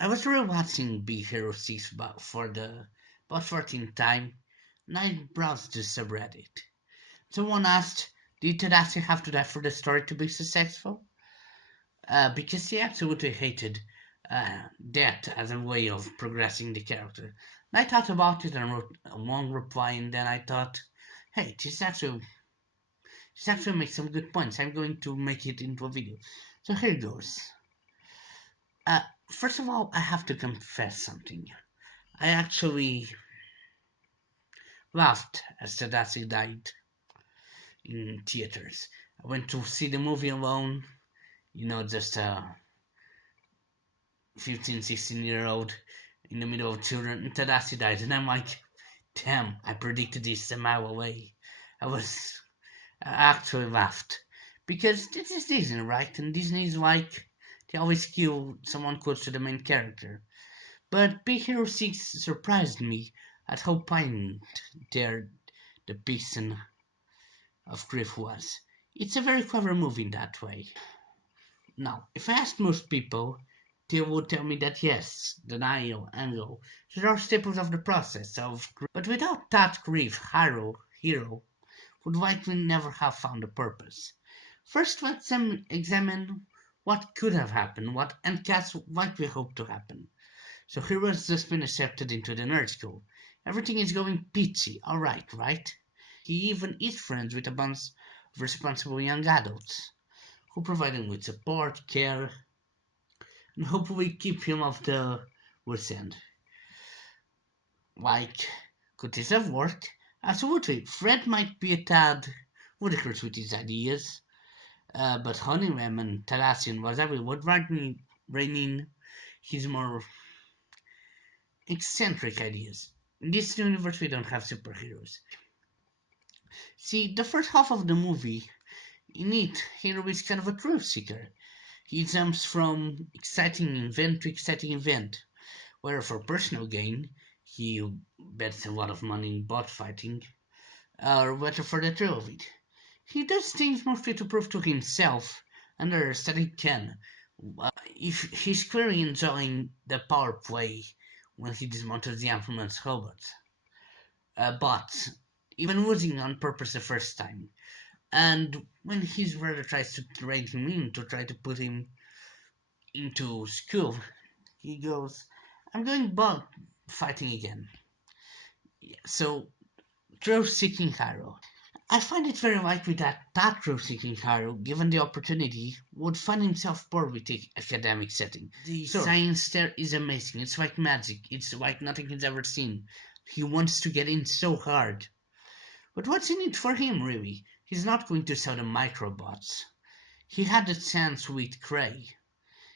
I was rewatching Big Hero 6 for the about 14th time, and I browsed the subreddit. Someone asked, did Tadashi have to die for the story to be successful? Because he absolutely hated death as a way of progressing the character. And I thought about it and wrote a long reply, and then I thought, hey, this actually makes some good points. I'm going to make it into a video. So here goes. Uh, First of all, I have to confess something. I actually laughed as Tadashi died in theaters. I went to see the movie alone, just a 15, 16-year-old in the middle of children, and Tadashi died. And I'm like, damn, I predicted this a mile away. I actually laughed. Because this is Disney, right? And Disney is like, they always kill someone close to the main character. But Big Hero 6 surprised me at how poignant their depiction of grief was. It's a very clever movie in that way. Now, if I asked most people, they would tell me that yes, denial, anger, these are staples of the process of grief. But without that grief, hero would likely never have found a purpose. First, let's examine what could have happened, what and cats likely hope to happen. So Hero has just been accepted into the nerd school. Everything is going peachy, alright, right? He even is friends with a bunch of responsible young adults who provide him with support, care, and hopefully keep him off the worst end. Like, could this have worked? Absolutely. Fred might be a tad ludicrous with his ideas, but Honeywell and Tadashi and Wasabi would rightly rein in his more eccentric ideas. In this universe, we don't have superheroes. See, the first half of the movie, in it, Hero is kind of a truth seeker. He jumps from exciting event to exciting event, where for personal gain, he bets a lot of money in bot fighting, or whether for the thrill of it. He does things mostly to prove to himself and others that he can. If he's clearly enjoying the power play when he dismounted the ambulance robots, but even losing on purpose the first time. And when his brother tries to train him in to try to put him into school, he goes, I'm going bug fighting again. So, truth seeking hero. I find it very likely that truth seeking hero, given the opportunity, would find himself bored with the academic setting. The science there is amazing. It's like magic. It's like nothing he's ever seen. He wants to get in so hard. But what's in it for him, really? He's not going to sell the microbots. He had the chance with Cray.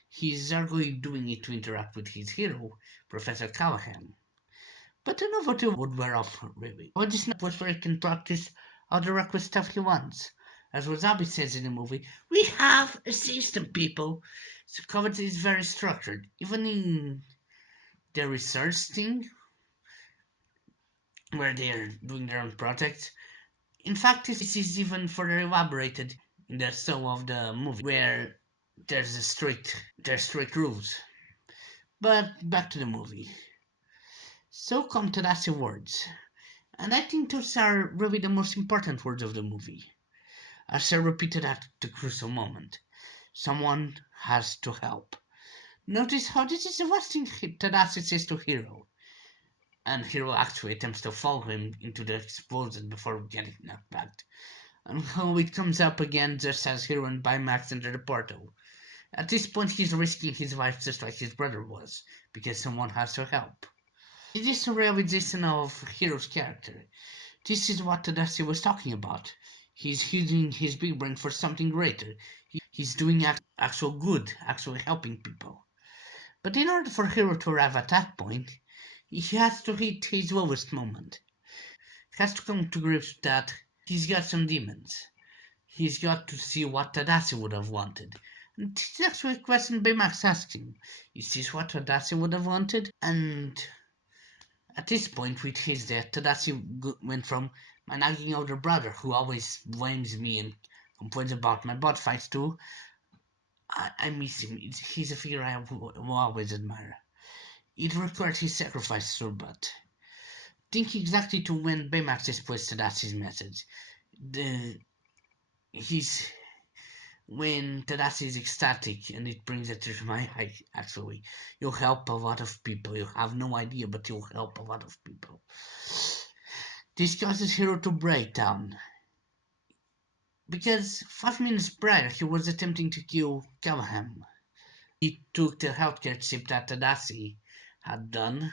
He's arguably doing it to interact with his hero, Professor Callahan. But the novelty would wear off, really. Or this was where he can practice all the reckless stuff he wants. As Wasabi says in the movie, we have a system, people. So Covet is very structured. Even in their research thing, where they are doing their own projects. In fact, this is even further elaborated in the soul of the movie, where there's strict rules. But back to the movie. So come Tadashi words. And I think those are really the most important words of the movie. As I repeated at the crucial moment. Someone has to help. Notice how this is the last thing Tadashi says to Hiro. And Hiro actually attempts to follow him into the explosion before getting knocked back. And how it comes up again just as Hiro and Baymax enter the portal. At this point he's risking his life just like his brother was, because someone has to help. It is a realization of Hiro's character. This is what Tadashi was talking about. He's using his big brain for something greater. He's doing actual good, actually helping people. But in order for Hiro to arrive at that point, he has to hit his lowest moment. He has to come to grips that he's got some demons. He's got to see what Tadashi would have wanted. And this is actually a question Baymax asked him. Is this what Tadashi would have wanted? And at this point, with his death, Tadashi went from my nagging older brother, who always blames me and complains about my bot fights too. I miss him. He's a figure I will always admire. it required his sacrifice, sir, but think exactly to when Baymax displays Tadashi's message. The he's when Tadashi is ecstatic, and it brings a tear to my eye. Actually, you'll help a lot of people. You have no idea, but you'll help a lot of people. This causes Hero to break down because 5 minutes prior he was attempting to kill Callahan. He took the healthcare chip that Tadashi had done,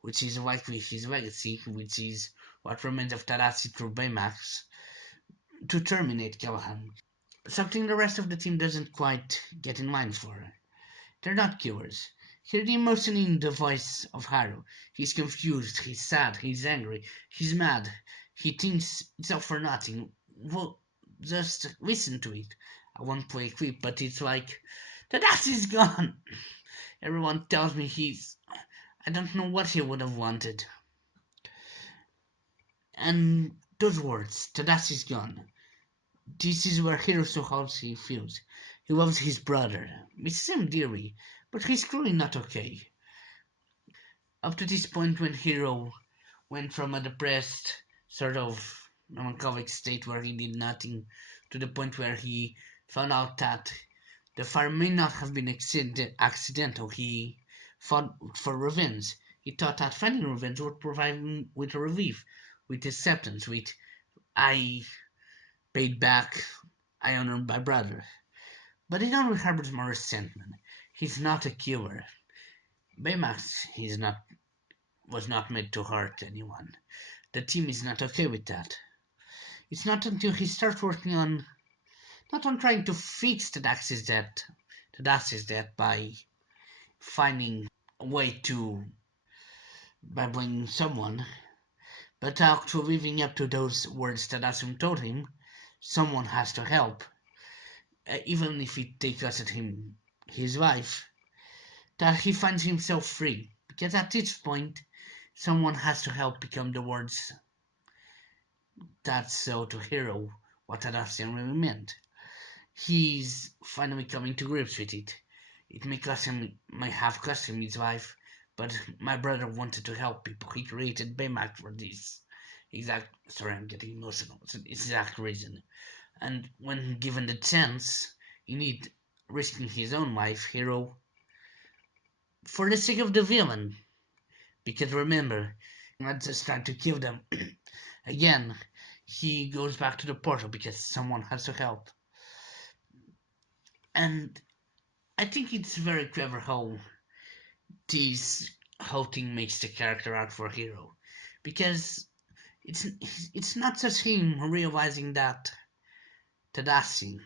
which is likely his legacy, which is what remains of Tadashi through Baymax, to terminate Callahan. Something the rest of the team doesn't quite get in line for. They're not killers. Hear the emotion in the voice of Haru. He's confused, he's sad, he's angry, he's mad. He thinks it's all for nothing. Well, just listen to it. I won't play a clip, but it's like, Tadashi's gone! Everyone tells me he's. I don't know what he would have wanted. And those words, Tadashi's gone. This is where Hiroshi feels. He loves his brother, misses him dearly, but he's clearly not okay. Up to this point, when Hiro went from a depressed, sort of melancholic state where he did nothing, to the point where he found out that the fire may not have been accidental. He fought for revenge. He thought that finding revenge would provide him with a relief, with acceptance, with I paid back, I honored my brother. But he only harbors more resentment. He's not a killer. Baymax was not made to hurt anyone. The team is not okay with that. It's not until he starts working on not on trying to fix Tadaxi's death by finding a way to by blaming someone, but actually living up to those words that Asim told him. Someone has to help, even if it takes us him his life. That he finds himself free, because at this point, someone has to help become the words that so to Hero what Tadashi really meant. He's finally coming to grips with it. It may have cost him his life, but my brother wanted to help people. He created Baymax for this exact. Sorry, I'm getting emotional. It's exact reason. And when given the chance, indeed risking his own life, Hero, for the sake of the villain. Because remember, not just trying to kill them. Again, he goes back to the portal because someone has to help. And I think it's very clever how this whole thing makes the character out for Hero, because it's it's not just him realizing that Tadashi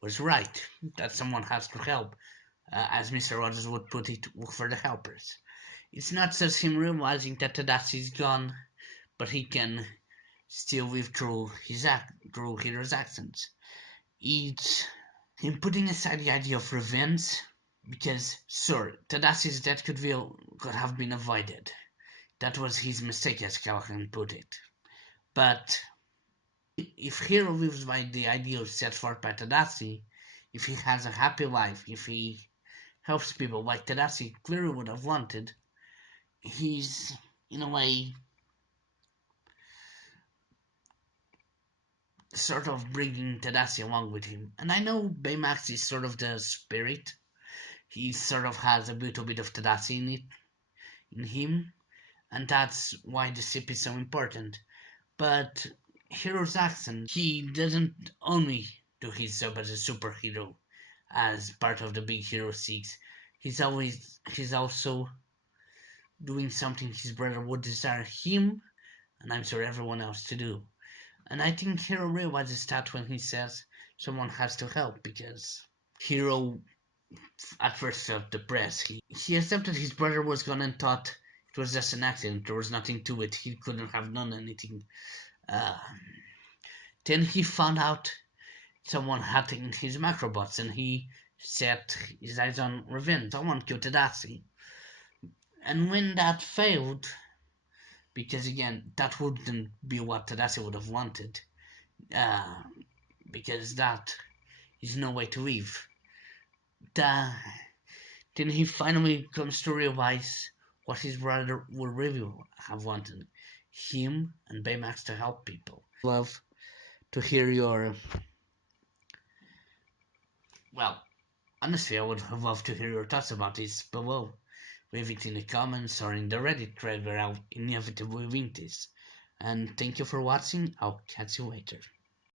was right, that someone has to help, as Mr. Rogers would put it, look for the helpers. It's not just him realizing that Tadashi's gone, but he can still live through Hero's actions. It's him putting aside the idea of revenge, because sure, Tadashi's death could have been avoided. That was his mistake, as Callahan put it. But if Hero lives by the ideals set forth by Tadashi, if he has a happy life, if he helps people like Tadashi clearly would have wanted, he's, in a way, sort of bringing Tadashi along with him. And I know Baymax is sort of the spirit. He sort of has a little bit of Tadashi in him, and that's why the ship is so important. But Hero's accent, he doesn't only do his job as a superhero, as part of the Big Hero 6. He's also doing something his brother would desire him, and I'm sure everyone else to do. And I think Hero realizes that when he says someone has to help, because Hero at first felt depressed. He accepted his brother was gone and thought it was just an accident. There was nothing to it. He couldn't have done anything. Uh, then he found out someone had taken his macrobots, and he set his eyes on revenge. Someone killed Tadashi. And when that failed, because again, that wouldn't be what Tadashi would have wanted, uh, because that is no way to live. The, Then he finally comes to realize what his brother would really have wanted him and Baymax to help people. Love to hear your. Well, honestly, I would have loved to hear your thoughts about this below. Leave it in the comments or in the Reddit thread where I'll inevitably link this. And thank you for watching. I'll catch you later.